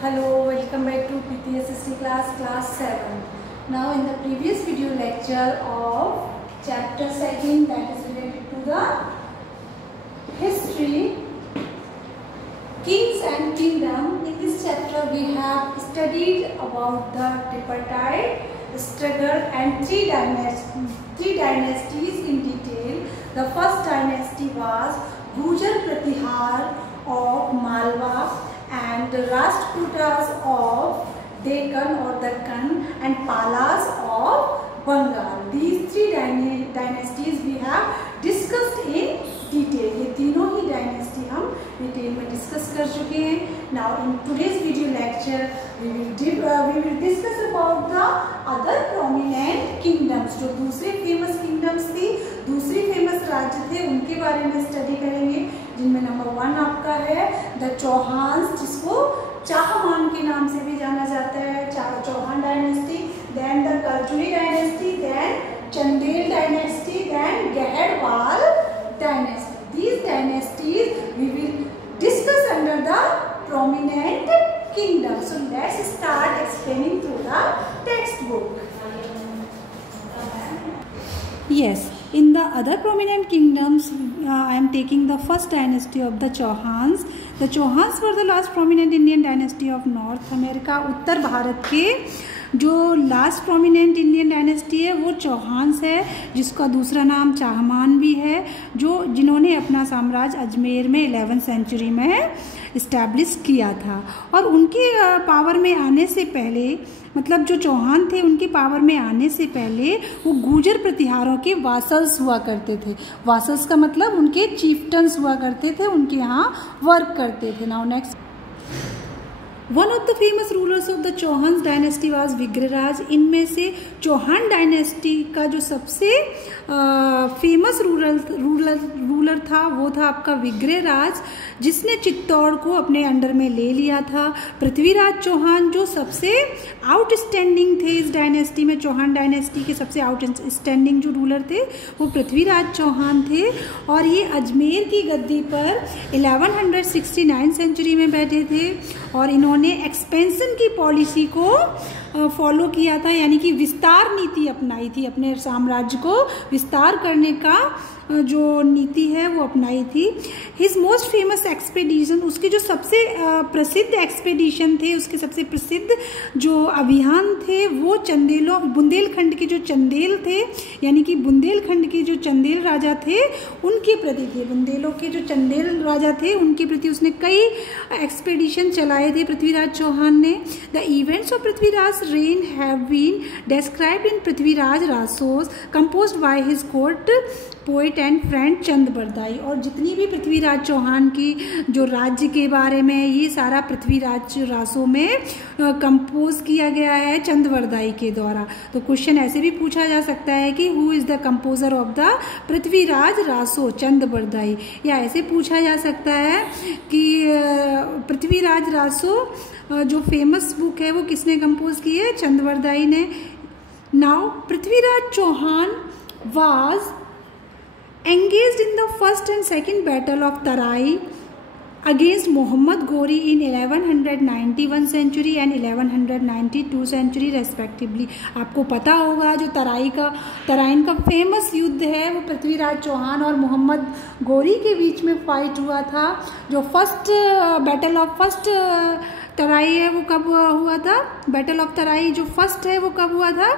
Hello, welcome back to PPSST class 7. Now in the previous video lecture of chapter 2 that is related to the history, kings and kingdom. In this chapter we have studied about the tripartite struggle and three dynasties in detail. The first dynasty was Gujar Pratihar of Malwa and the Rashtrakutas of Deccan or Dakkan and Palas of Bengal. These three dynasties we have discussed in detail. ये तीनों ही dynasty हम detail में discuss कर चुके हैं. Now in today's video lecture we will discuss about the other prominent kingdoms. जो दूसरे famous kingdoms थी, दूसरी famous राज्य थे, उनके बारे में स्टडी करेंगे, जिनमें नंबर 1 आपका है द चौहान, जिसको चाहमान के नाम से भी जाना जाता है, Chauhan dynasty, then the Kalachuri dynasty, then Chandel dynasty, then Gahadwal dynasty. These dynasties we will discuss under the prominent kingdom. So let's start explaining through the textbook. Yes, in the other prominent kingdoms, I am taking the first dynasty of the Chauhans. The Chauhans were the last prominent Indian dynasty of North America. उत्तर भारत के जो last prominent Indian dynasty है वो चौहान्स है, जिसका दूसरा नाम चाहमान भी है, जिन्होंने अपना साम्राज्य अजमेर में 11th सेंचुरी में इस्टेब्लिश किया था. और उनके पावर में आने से पहले, मतलब जो चौहान थे उनके पावर में आने से पहले वो गुर्जर प्रतिहारों के वासल्स हुआ करते थे. वासल्स का मतलब उनके चीफ्टन्स हुआ करते थे, उनके यहाँ वर्क करते थे. Now next, one of the famous rulers of the Chauhan dynasty was Vigraharaj. इनमें से चौहान डायनेस्टी का जो सबसे फेमस रूलर था वो था आपका विग्रहराज, जिसने चित्तौड़ को अपने अंडर में ले लिया था. पृथ्वीराज चौहान जो सबसे आउटस्टैंडिंग थे इस डायनेस्टी में, चौहान डायनेस्टी के सबसे आउटस्टैंडिंग जो रूलर थे वो पृथ्वीराज चौहान थे. और ये अजमेर की गद्दी पर 1169 सेंचुरी में बैठे थे और इन्होंने एक्सपेंशन की पॉलिसी को फॉलो किया था, यानी कि विस्तार नीति अपनाई थी. अपने साम्राज्य को विस्तार करने का जो नीति है वो अपनाई थी. हिज मोस्ट फेमस एक्सपेडिशन, उसके जो सबसे प्रसिद्ध एक्सपेडिशन थे, उसके सबसे प्रसिद्ध जो अभियान थे वो बुंदेलखंड के जो चंदेल थे, यानी कि बुंदेलखंड के जो चंदेल राजा थे उनके प्रति थे. बुंदेलों के जो चंदेल राजा थे उनके प्रति उसने कई एक्सपेडिशन चलाए थे पृथ्वीराज चौहान ने. The events of Prithviraj reign have been described in Prithviraj Rasos composed by his court poet and friend Chand Bardai. और जितनी भी पृथ्वीराज चौहान की जो राज्य के बारे में, ये सारा पृथ्वीराज रासों में कंपोज किया गया है चंद बरदाई के द्वारा. तो क्वेश्चन ऐसे भी पूछा जा सकता है कि who is the composer of the Prithviraj Raso, Chand Bardai. या ऐसे पूछा जा सकता है कि पृथ्वीराज रासो जो फेमस बुक है वो किसने कंपोज की है, चंद बरदाई ने. Now Prithviraj Chauhan was engaged in the first and second battle of Tarai against Muhammad Ghori in 1191 century and 1192 century respectively. आपको पता होगा जो तराइन का फेमस युद्ध है वो पृथ्वीराज चौहान और मोहम्मद गोरी के बीच में फाइट हुआ था. जो फर्स्ट बैटल ऑफ फर्स्ट तराई है वो कब हुआ था, बैटल ऑफ तराई जो फर्स्ट है वो कब हुआ था,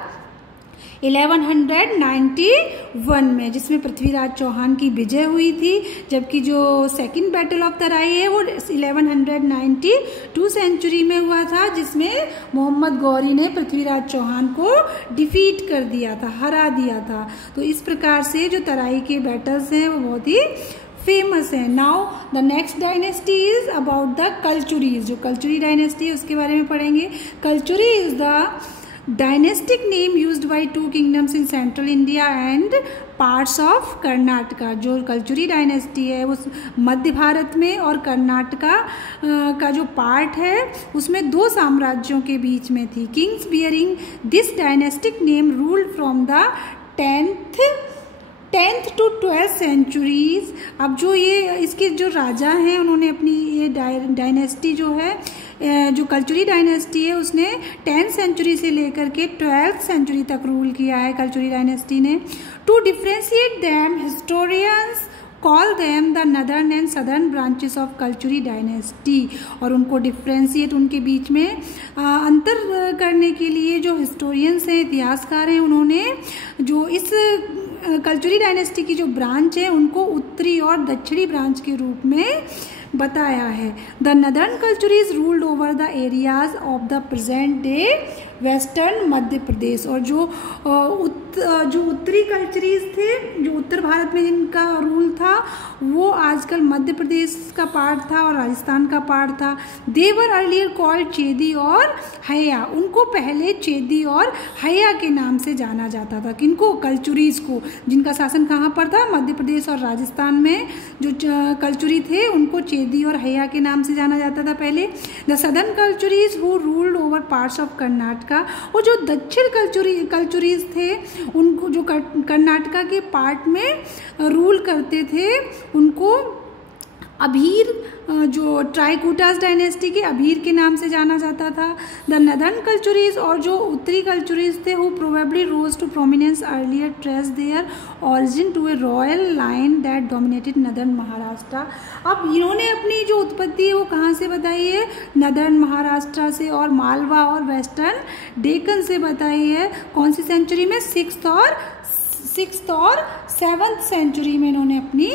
1191 में, जिसमें पृथ्वीराज चौहान की विजय हुई थी. जबकि जो सेकंड बैटल ऑफ तराई है वो 1192 सेंचुरी में हुआ था, जिसमें मोहम्मद गौरी ने पृथ्वीराज चौहान को डिफीट कर दिया था, हरा दिया था. तो इस प्रकार से जो तराई के बैटल्स हैं वो बहुत ही फेमस है. Now the next dynasty is about the Kalchuris. जो कल्चुरी डायनेस्टी है उसके बारे में पढ़ेंगे. Kalchuri is the dynastic name used by 2 kingdoms in central India and parts of Karnataka. जो कल्चुरी डायनेस्टी है वो मध्य भारत में और कर्नाटका का जो पार्ट है उसमें 2 साम्राज्यों के बीच में थी. Kings bearing this dynastic name ruled from the 10th to 12th centuries. अब जो ये इसके जो राजा हैं उन्होंने अपनी ये डायनेस्टी जो है जो कलचुरी डायनेस्टी है उसने 10th सेंचुरी से लेकर के 12th सेंचुरी तक रूल किया है कलचुरी डायनेस्टी ने। To differentiate them historians call them the northern and southern branches of Kalachuri dynasty. और उनको डिफ्रेंशिएट, उनके बीच में अंतर करने के लिए जो हिस्टोरियंस हैं, इतिहासकार हैं, उन्होंने जो इस कलचुरी डायनेस्टी की जो ब्रांच है उनको उत्तरी और दक्षिणी ब्रांच के रूप में बताया है। The northern Kalchuris ruled over the areas of the present day western Madhya Pradesh. और जो उत्तरी कल्चरीज थे, जो उत्तर भारत में जिनका रूल था, वो आजकल मध्य प्रदेश का पार्ट था और राजस्थान का पार्ट था। देवर अर्लियर कॉल्ड चेदी और हया, उनको पहले चेदी और हया के नाम से जाना जाता था। किनको? कल्चुरीज को, जिनका शासन कहाँ पर था? मध्य प्रदेश और राजस्थान में जो कल्चुरी थे उनको चेदी और हया के नाम से जाना जाता था पहले। The southern Kalchuris who ruled over parts of Karnataka, और जो दक्षिण कल्चुरीज थे उनको, जो कर्नाटका के पार्ट में रूल करते थे, उनको अभीर, जो ट्राइकूटास डायनेस्टी के अभीर के नाम से जाना जाता था। द नदर्न कल्चुरीज, और जो उत्तरी कल्चुरीज थे, who probably rose to prominence earlier trace their origin to a royal line that dominated northern Maharashtra. अब इन्होंने अपनी जो उत्पत्ति है वो कहाँ से बताई है? नदर्न महाराष्ट्र से, और मालवा और वेस्टर्न डेक्कन से बताई है। कौन सी सेंचुरी में? 6th और 7th सेंचुरी में इन्होंने अपनी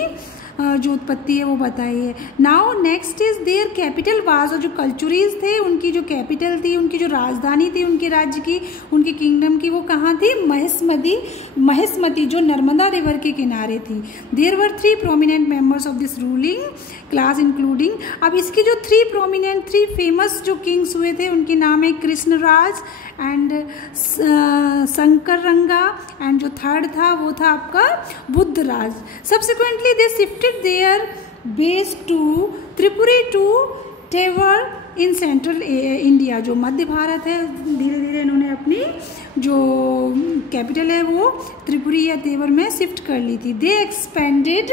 जो उत्पत्ति है वो बताई है। Now next is their capital was, और जो कल्चुरीज थे उनकी जो कैपिटल थी, उनकी जो राजधानी थी उनके राज्य की, उनके किंगडम की, वो कहाँ थी? महिष्मती, जो नर्मदा रिवर के किनारे थी। There were 3 prominent members of this ruling class including, अब इसके जो 3 फेमस जो किंग्स हुए थे उनके नाम है कृष्णराज एंड शंकररंगा, एंड जो थर्ड था वो था आपका Buddharaj. Subsequently they shifted their base to Tripuri to Tewar in central India, जो मध्य भारत है, धीरे धीरे इन्होंने अपनी जो कैपिटल है वो त्रिपुरी या तेवर में शिफ्ट कर ली थी। दे expanded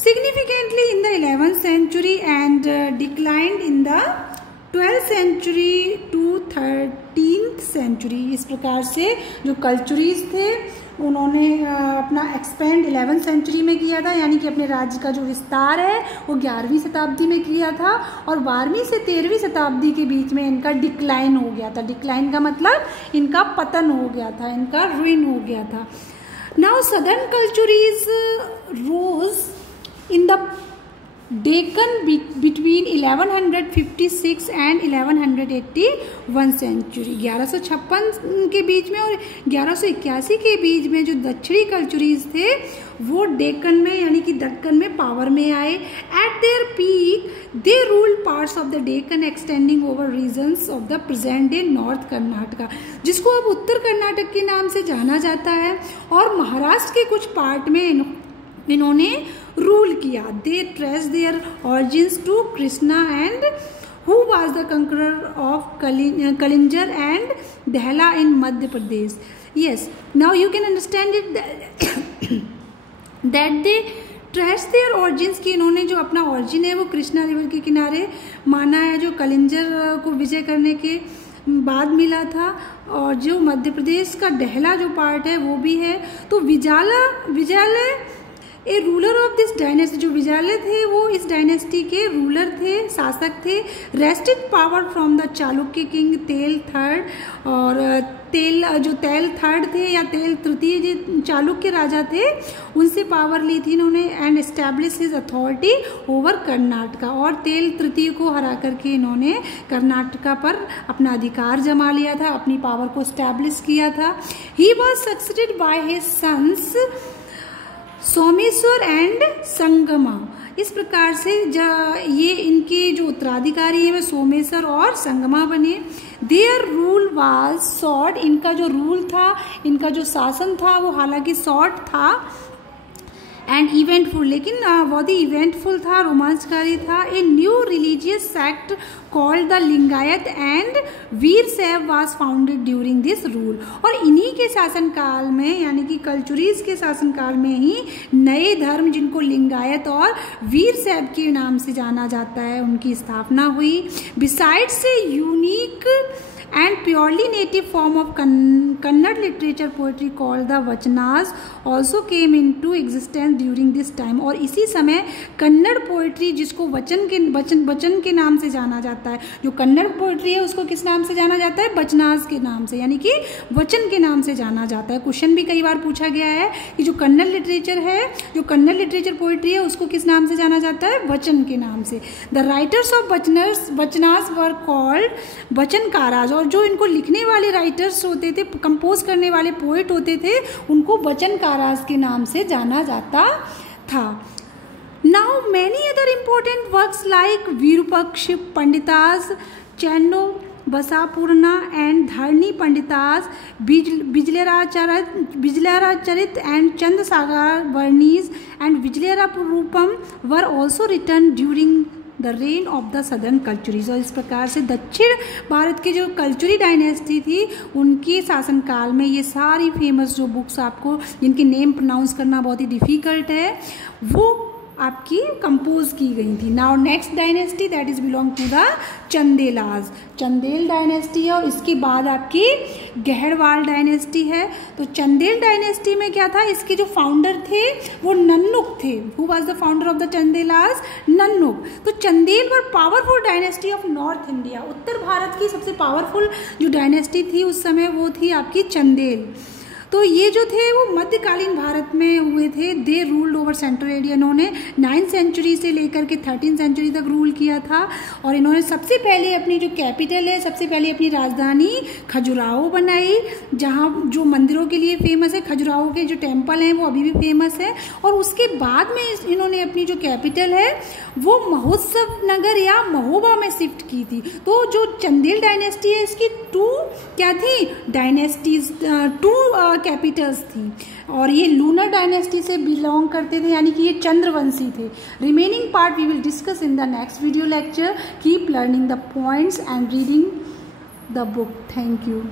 significantly in the 11th century and declined in the 12th century to 13th century। इस प्रकार से जो कल्चुरीज थे उन्होंने अपना एक्सपेंड 11th सेंचुरी में किया था, यानी कि अपने राज्य का जो विस्तार है वो 11वीं शताब्दी में किया था, और 12वीं से 13वीं शताब्दी के बीच में इनका डिक्लाइन हो गया था। डिक्लाइन का मतलब इनका पतन हो गया था, इनका रुइन हो गया था। Now southern Kalchuris rose in the Deccan between 1156 and 1181 century, 1156 के बीच में और 1181 के बीच में जो दक्षिणी कल्चुरीज थे वो डेक्कन में, यानी कि दक्कन में पावर में आए। At their peak they ruled parts of the Deccan extending over regions of the present day north Karnataka, जिसको अब उत्तर कर्नाटक के नाम से जाना जाता है, और महाराष्ट्र के कुछ पार्ट में इन्होंने रूल किया। They trace their origins to Krishna and who was the conqueror of Kalinjar and Dahala in Madhya Pradesh. Yes, now you can understand it that they trace their origins, की इन्होंने जो अपना ऑरिजिन है वो कृष्णा रिवर के किनारे माना है, जो कलिंजर को विजय करने के बाद मिला था, और जो मध्य प्रदेश का दहला जो पार्ट है वो भी है। तो विजयालय ए रूलर ऑफ दिस डायनेस्टी, जो विजयालय थे वो इस डायनेस्टी के रूलर थे, शासक थे। Rested power from the Chalukya king तेल थर्ड, और तेल थर्ड थे या तेल तृतीय जो चालुक्य राजा थे उनसे पावर ली थी इन्होंने, and establish his authority over Karnataka, और तेल तृतीय को हरा करके इन्होंने कर्नाटका पर अपना अधिकार जमा लिया था, अपनी पावर को एस्टैब्लिश किया था। He was succeeded by his sons Someshwara and Sangama. इस प्रकार से ये इनके जो उत्तराधिकारी है वे सोमेश्वर और संगमा बने। देयर रूल वाज शॉर्ट, इनका जो रूल था, इनका जो शासन था वो हालांकि शॉर्ट था एंड इवेंटफुल, लेकिन बहुत ही इवेंटफुल था, रोमांचकारी था। A new religion religious sect called the Lingayat and Veershaiva was founded during this rule. और इन्हीं के शासनकाल में यानी कि कलचुरीज के शासनकाल में ही नए धर्म जिनको लिंगायत और वीरशैव के नाम से जाना जाता है उनकी स्थापना हुई. Besides a unique and purely native form of Kannada literature poetry called the Vachanas also came into existence during this time. और इसी समय कन्नड़ पोएट्री जिसको वचन के नाम से जाना जाता है, जो कन्नड़ पोएट्री है उसको किस नाम से जाना जाता है? वचनास के नाम से, यानी कि वचन के नाम से जाना जाता है. क्वेश्चन भी कई बार पूछा गया है कि जो कन्नड़ लिटरेचर है, जो कन्नड़ लिटरेचर पोएट्री है उसको किस नाम से जाना जाता है? वचन के नाम से. The writers of vachanas were called vachanakaras. और जो इनको लिखने वाले राइटर्स होते थे, कंपोज करने वाले पोएट होते थे, उनको वचनकाराज के नाम से जाना जाता था. Now many other important works like Virupaksha Panditas, Chando Basapurana and Dharani Panditas, Bijjalaracharite and Chandrasagar Varnis and Vijjalarapurvam were also written during the reign of the southern Kalchuris. और इस प्रकार से दक्षिण भारत की जो कल्चुरी डायनेस्टी थी उनके शासनकाल में ये सारी फेमस जो बुक्स आपको जिनके नेम प्रोनाउंस करना बहुत ही डिफिकल्ट है वो आपकी कंपोज की गई थी. Now next dynasty that is belong to the Chandelas. Chandel dynasty है और इसके बाद आपकी गहरवाल डायनेस्टी है. तो चंदेल डायनेस्टी में क्या था? इसके जो फाउंडर थे वो नन्नुक थे. Who was the founder of the Chandelas? Nannuk. तो Chandel were powerful dynasty of north India. उत्तर भारत की सबसे पावरफुल जो डायनेस्टी थी उस समय वो थी आपकी चंदेल. तो ये जो थे वो मध्यकालीन भारत में हुए थे. दे रूल्ड ओवर सेंट्रल एरिया. इन्होंने 9th सेंचुरी से लेकर के 13th सेंचुरी तक रूल किया था. और इन्होंने सबसे पहले अपनी जो कैपिटल है, सबसे पहले अपनी राजधानी खजुराहो बनाई, जहाँ जो मंदिरों के लिए फेमस है. खजुराहो के जो टेम्पल हैं वो अभी भी फेमस है. और उसके बाद में इन्होंने अपनी जो कैपिटल है वो महोत्सव नगर या महोबा में शिफ्ट की थी. तो जो चंदेल डायनेस्टी है इसकी क्या थी? डायनेस्टीज, 2 कैपिटल्स थी. और ये लूनर डायनेस्टी से बिलोंग करते थे, यानी कि ये चंद्रवंशी थे. Remaining part we will discuss in the next video lecture. Keep learning the points and reading the book. Thank you.